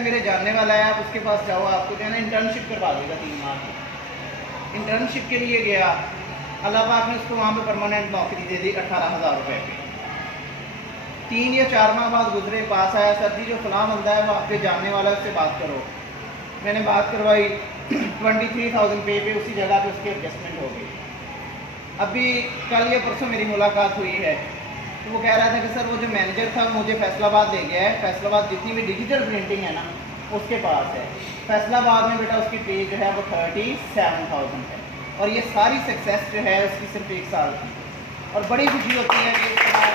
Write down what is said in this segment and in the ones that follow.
यार मेरे जानने वाला है, आप उसके पास जाओ, आपको जो है ना इंटर्नशिप करवा देगा 3 माह की। इंटर्नशिप के लिए गया, अल्लाह पाक ने उसको वहाँ पे परमानेंट नौकरी दे दी 18,000 रुपये की। 3 या 4 माह बाद गुजरे, पास आया, सर जी जो फलां बंदा है वो आपके जानने वाला है, उससे बात करो। मैंने बात करवाई, 23,000 पे उसी जगह पे उसकी एडजस्टमेंट हो गई। अभी कल या परसों मेरी मुलाकात हुई है, तो वो कह रहा था कि सर वो जो मैनेजर था मुझे फैसलाबाद ले गया है, फैसलाबाद जितनी भी डिजिटल प्रिंटिंग है ना उसके पास है, फैसलाबाद में बेटा उसकी पे जो है वो 37,000 है, और ये सारी सक्सेस जो है उसकी सिर्फ 1 साल की। और बड़ी खुशी होती है कि इस तरह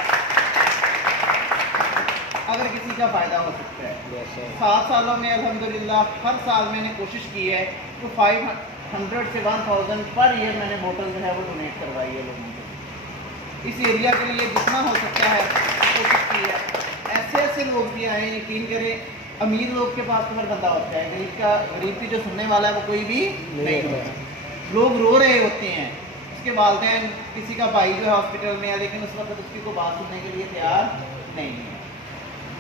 अगर किसी का फ़ायदा हो सकता है। 7 सालों में अल्हम्दुलिल्लाह हर साल मैंने कोशिश की है तो 500 से 1000 पर ईयर मैंने बोतल जो है वो डोनेट करवाई है लोगों को। इस एरिया के लिए जितना हो सकता है कोशिश की है। ऐसे ऐसे लोग भी आए, यकीन करें, अमीर लोग के पास तो हर बंदा होता है, गरीब की जो सुनने वाला है वो कोई भी नहीं होता। लोग रो रहे होते हैं, उसके वालिदैन, किसी का भाई जो है हॉस्पिटल में है, लेकिन उस वक्त उसकी को बात सुनने के लिए तैयार नहीं है।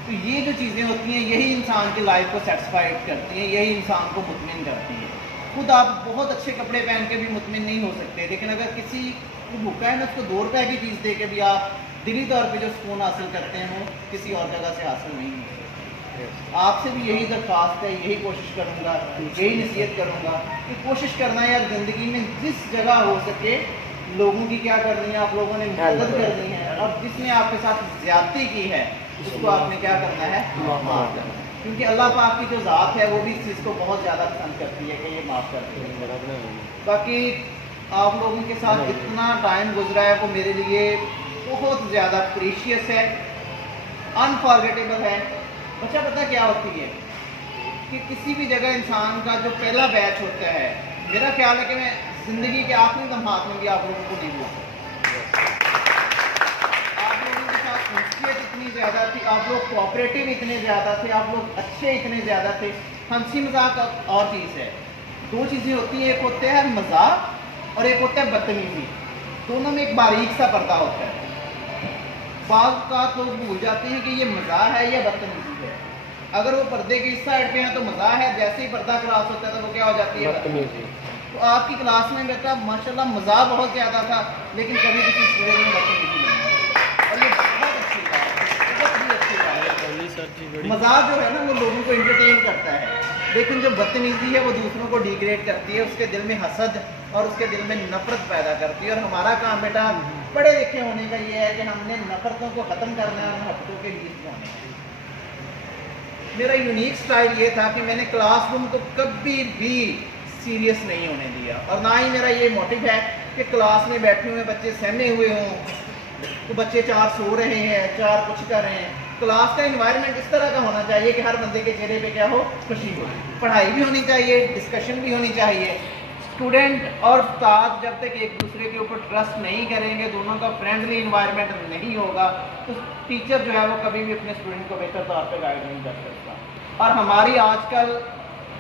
तो ये जो चीज़ें होती हैं यही इंसान की लाइफ को सेटिस्फाइड करती हैं, यही इंसान को मुतमिन करती हैं। खुद आप बहुत अच्छे कपड़े पहन के भी मुतमिन नहीं हो सकते, लेकिन अगर किसी को भूखा है ना उसको 2 रुपए की चीज़ दे के भी आप दिली तौर पे जो सुकून हासिल करते हैं वो किसी और जगह से हासिल नहीं हो सकते। आपसे भी यही दरख्वास्त है, यही कोशिश करूँगा, यही नसीहत करूँगा कि कोशिश करना है यार ज़िंदगी में जिस जगह हो सके लोगों की क्या करनी है, आप लोगों ने मदद करनी है, और जिसने आपके साथ ज्यादती की है उसको आपने क्या करना है, माफ़ करना है। क्योंकि अल्लाह पाक की जो ज़ात है वो भी इस चीज़ को बहुत ज़्यादा पसंद करती है कि ये माफ़ करती है। बाकी आप लोगों के साथ जितना टाइम गुजरा है वो मेरे लिए बहुत ज़्यादा प्रीशियस है, अनफॉरगेटेबल है। बच्चा पता क्या होती है कि किसी भी जगह इंसान का जो पहला बैच होता है, मेरा ख्याल है कि मैं ज़िंदगी के आखिरी लम्हात में भी आप लोगों को नहीं भूल सकता। आप लोगों के साथ खुशियत इतनी ज़्यादा थी, आप लोग कोऑपरेटिव इतने ज़्यादा थे, आप लोग अच्छे इतने ज़्यादा थे। हंसी मजाक और चीज़ है, 2 चीज़ें होती हैं, एक होता है मजाक और एक होता है बदतमीजी। दोनों में एक बारीक सा पर्दा होता है। बाज़ का लोग भूल जाते हैं कि ये मज़ाक है या बदतमीजी है। अगर वो पर्दे की इस साइड पे है तो मज़ाक है, जैसे ही पर्दा क्रॉस होता है तो वो क्या हो जाती है, बदतमीजी। तो आपकी क्लास में बेटा माशाल्लाह मज़ाक बहुत ज़्यादा था, लेकिन कभी किसी स्टूडेंट में बदतमीजी नहीं, और ये बहुत अच्छी बात है, बहुत ही अच्छी बात है। मज़ाक जो है ना वो लोगों को इंटरटेन करता है, लेकिन जो बदतमीजी है वो दूसरों को डिग्रेड करती है, उसके दिल में हसद और उसके दिल में नफरत पैदा करती है। और हमारा काम बेटा पढ़े लिखे होने का ये है कि हमने नफरतों को ख़त्म करना है और हफ्तों के लिए होने का। मेरा यूनिक स्टाइल ये था कि मैंने क्लासरूम को कभी भी सीरियस नहीं होने दिया, और ना ही मेरा ये मोटिव है कि क्लास में बैठे हुए बच्चे सहमे हुए हों, तो बच्चे 4 सो रहे हैं, 4 कुछ कर रहे हैं। क्लास का एनवायरनमेंट इस तरह का होना चाहिए कि हर बंदे के चेहरे पे क्या हो, खुशी हो, पढ़ाई भी होनी चाहिए, डिस्कशन भी होनी चाहिए। स्टूडेंट और उस्ताद जब तक एक दूसरे के ऊपर ट्रस्ट नहीं करेंगे, दोनों का फ्रेंडली इन्वायरमेंट नहीं होगा, तो टीचर जो है वो कभी भी अपने स्टूडेंट को बेहतर तौर पर गाइड नहीं कर सकता। और हमारी आजकल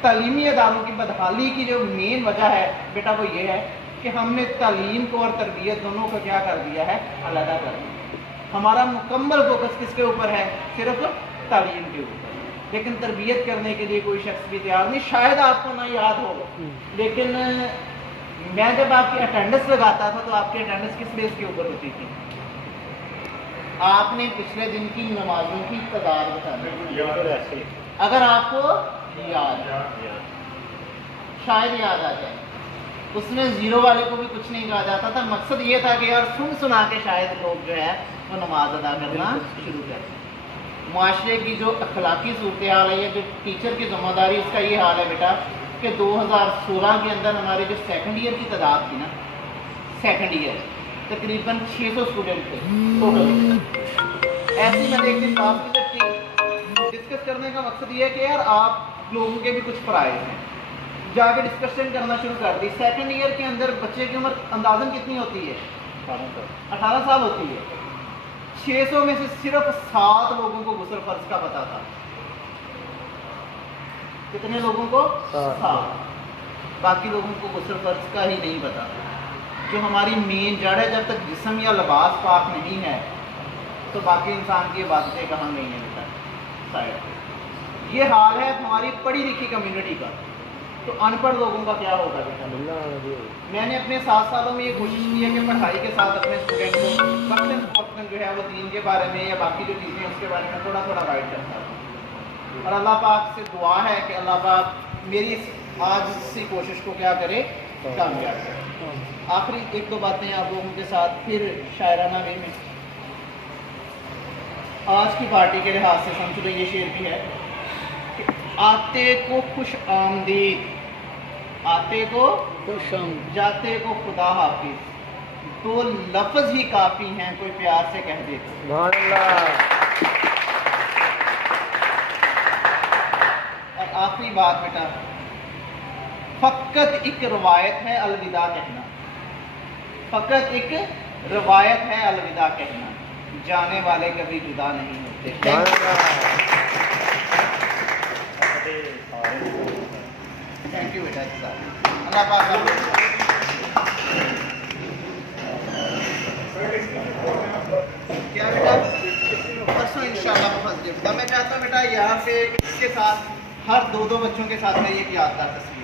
तालीमी अदारों की बदहाली की जो मेन वजह है बेटा वो ये है कि हमने तालीम को और तरबियत दोनों को क्या कर दिया है, अलग कर दिया। हमारा मुकम्मल फोकस किसके ऊपर है, सिर्फ तालीम के ऊपर, लेकिन तरबियत करने के लिए कोई शख्स भी तैयार नहीं। शायद आपको ना याद हो, लेकिन मैं जब आपकी अटेंडेंस लगाता था तो आपकी अटेंडेंस किस बेस के ऊपर होती थी, आपने पिछले दिन की नमाजों की तादाद बता दी। अगर आपको याद शायद याद आ जाए, उसमें 0 वाले को भी कुछ नहीं कहा जाता था। मकसद ये था कि यार सुन सुना के शायद लोग जो है वो नमाज अदा करना शुरू करते। मुआशरे की जो अखलाकी सूरत हाल है, जो टीचर की जिम्मेदारी, उसका ये हाल है बेटा कि 2016 के अंदर हमारे जो सेकंड ईयर की तादाद थी ना, सेकंड ईयर तकरीबन 600 स्टूडेंट थे टोटल। ऐसी मैंने एक दिन बात डिस्कस करने का मकसद ये है कि यार आप लोगों के भी कुछ प्राइज हैं, जाके डिस्कशन करना शुरू कर दी। सेकंड ईयर के अंदर बच्चे की उम्र अंदाजन कितनी होती है, 18 साल होती है। 600 में से सिर्फ 7 लोगों को गुस्ल फर्ज का पता था। कितने लोगों को? 7। बाकी लोगों को गुस्ल फर्ज का ही नहीं पता। जो हमारी मेन जड़ है, जब तक जिस्म या लिबास पाक नहीं है तो बाकी इंसान की बातें कहाँ गई हैं बेटा, साइड। ये हाल है हमारी पढ़ी लिखी कम्युनिटी का, तो अनपढ़ लोगों का क्या होगा बेटा? मैंने अपने 7 सालों में ये कोशिश की है कि पढ़ाई के साथ अपने स्टूडेंट को वक्तन फवक्तन जो है वो दीन के बारे में या बाकी जो चीज़ें हैं उसके बारे में थोड़ा थोड़ा गाइड करता हूँ। और अल्लाह पाक से दुआ है कि अल्लाह पाक मेरी इस आज सी कोशिश को क्या करे, कामयाब करे। आखिरी 1-2 बातें आप लोगों के साथ फिर शायराना वे में आज की पार्टी के लिहाज से समझो ये शेर भी है कि आते को खुश आमदीद, आते को खुश जाते को खुदा हाफिज, 2 लफ्ज ही काफ़ी हैं, कोई प्यार से कह दे। और आखिरी बात बेटा, फ़कत एक रवायत है अलविदा कहना, फ़कत एक रवायत है अलविदा कहना, जाने वाले कभी जुदा नहीं होते। थैंक यू बेटा। अल्लाह पाक क्या बेटा परसों इंशाल्लाह फर्स्ट डे। मैं चाहता हूँ बेटा यहाँ पे इसके साथ हर 2-2 बच्चों के साथ मैं ये याद कर सकता हूँ।